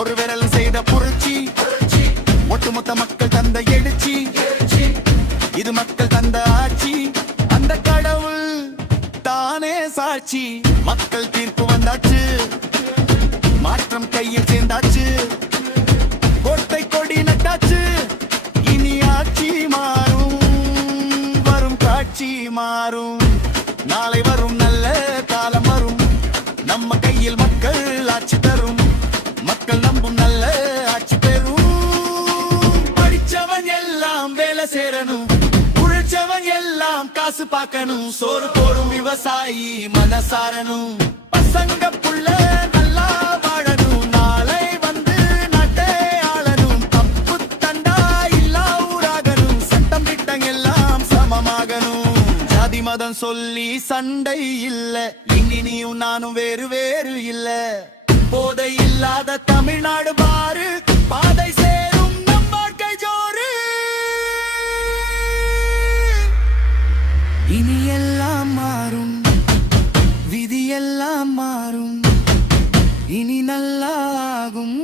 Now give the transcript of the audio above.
ஒரு விரல் செய்த புரட்சி, ஒட்டுமொத்த மக்கள் தந்த எழுச்சி. இது மக்கள் தந்த ஆட்சி, அந்த கடவுள் தானே சாட்சி. மக்கள் தீர்ப்பு வந்தாச்சு, மாற்றம் கையில் சேர்ந்தாச்சு, கோட்டை கொடி நட்டாச்சு. இனி ஆட்சி மாறும், வரும் காட்சி மாறும். நாளை வரும் நல்ல காலம் வரும், நம்ம கையில் மக்கள் ஆட்சி தரும். மக்கள் நம்பும் நல்ல ஆட்சி பெறும். படிச்சவன் எல்லாம் வேலை சேரணும், உழைச்சவன் எல்லாம் காசு பார்க்கணும். சோறு போடும் விவசாயி மனசாரணும், பசங்க புள்ள நல்லா வாழணும். நாளை வந்து நாட்டை ஆளணும், தப்பு தண்டா இல்லா ஊராகணும். சட்டம் திட்டம் எல்லாம் சமமாகணும். ஜாதி மதம் சொல்லி சண்டை இல்ல, இனி நீயும் நானும் வேறு வேறு இல்ல. போதை இல்லாத தமிழ்நாடு பாரு, பாதை சேரும் நம் வாழ்க்கை ஜோறு. இனி எல்லாம் மாறும், விதி எல்லாம் மாறும், இனி நல்லாகும்.